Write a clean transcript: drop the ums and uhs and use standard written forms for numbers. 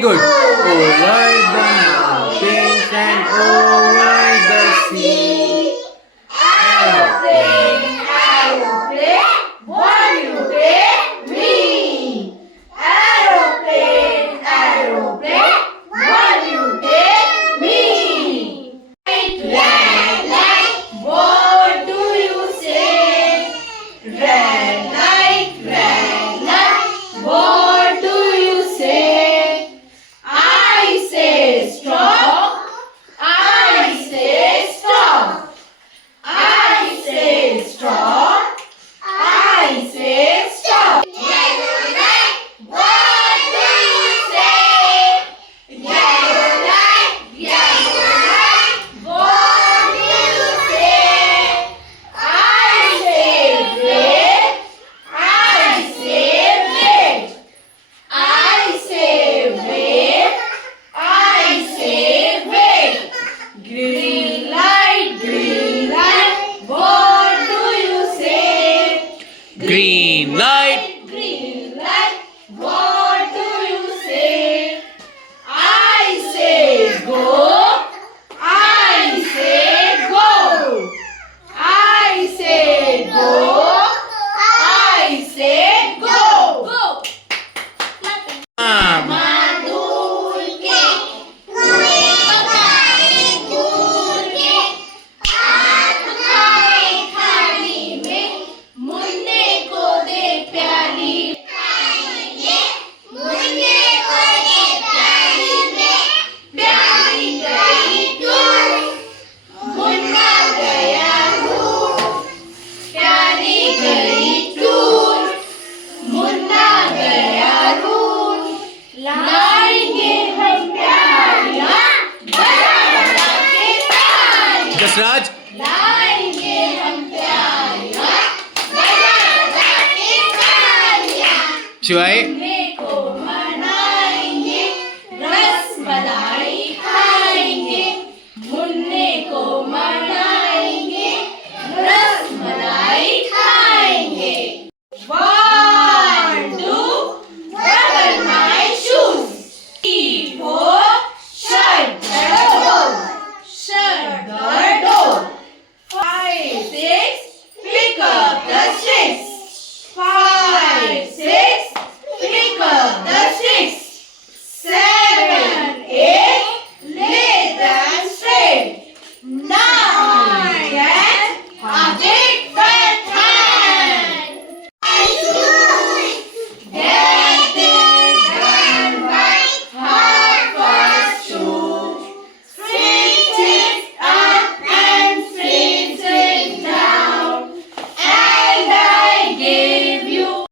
good. Over the mountains and over the sea. Aeroplane, aeroplane, what do you take me? Aeroplane, aeroplane, what do you take me? Red light, what do you say? Red light, what do you say? I say stop, I say stop. I say stop. I say stop. Yellow light, what do you say? Yellow light, what do you say? I say red. I say red. I say red. I say red. Green light, what do you say? Green light. Green light, what do you say? I say go. I say go. I say go. I say go. Go. दूर के कोई पकाए दूर के हाथ खाए थाली में मुन्ने को दे प्याली मुन्ने को दे प्याली में प्याली गई दूर मुन्ना गया दूर प्याली गई दूर मुन्ना गया दूर लाएंगे हम प्यालियां बजा बजा के तालियां Jasraj. लाएंगे हम प्यालियां बजा बजा के तालियां Shivai.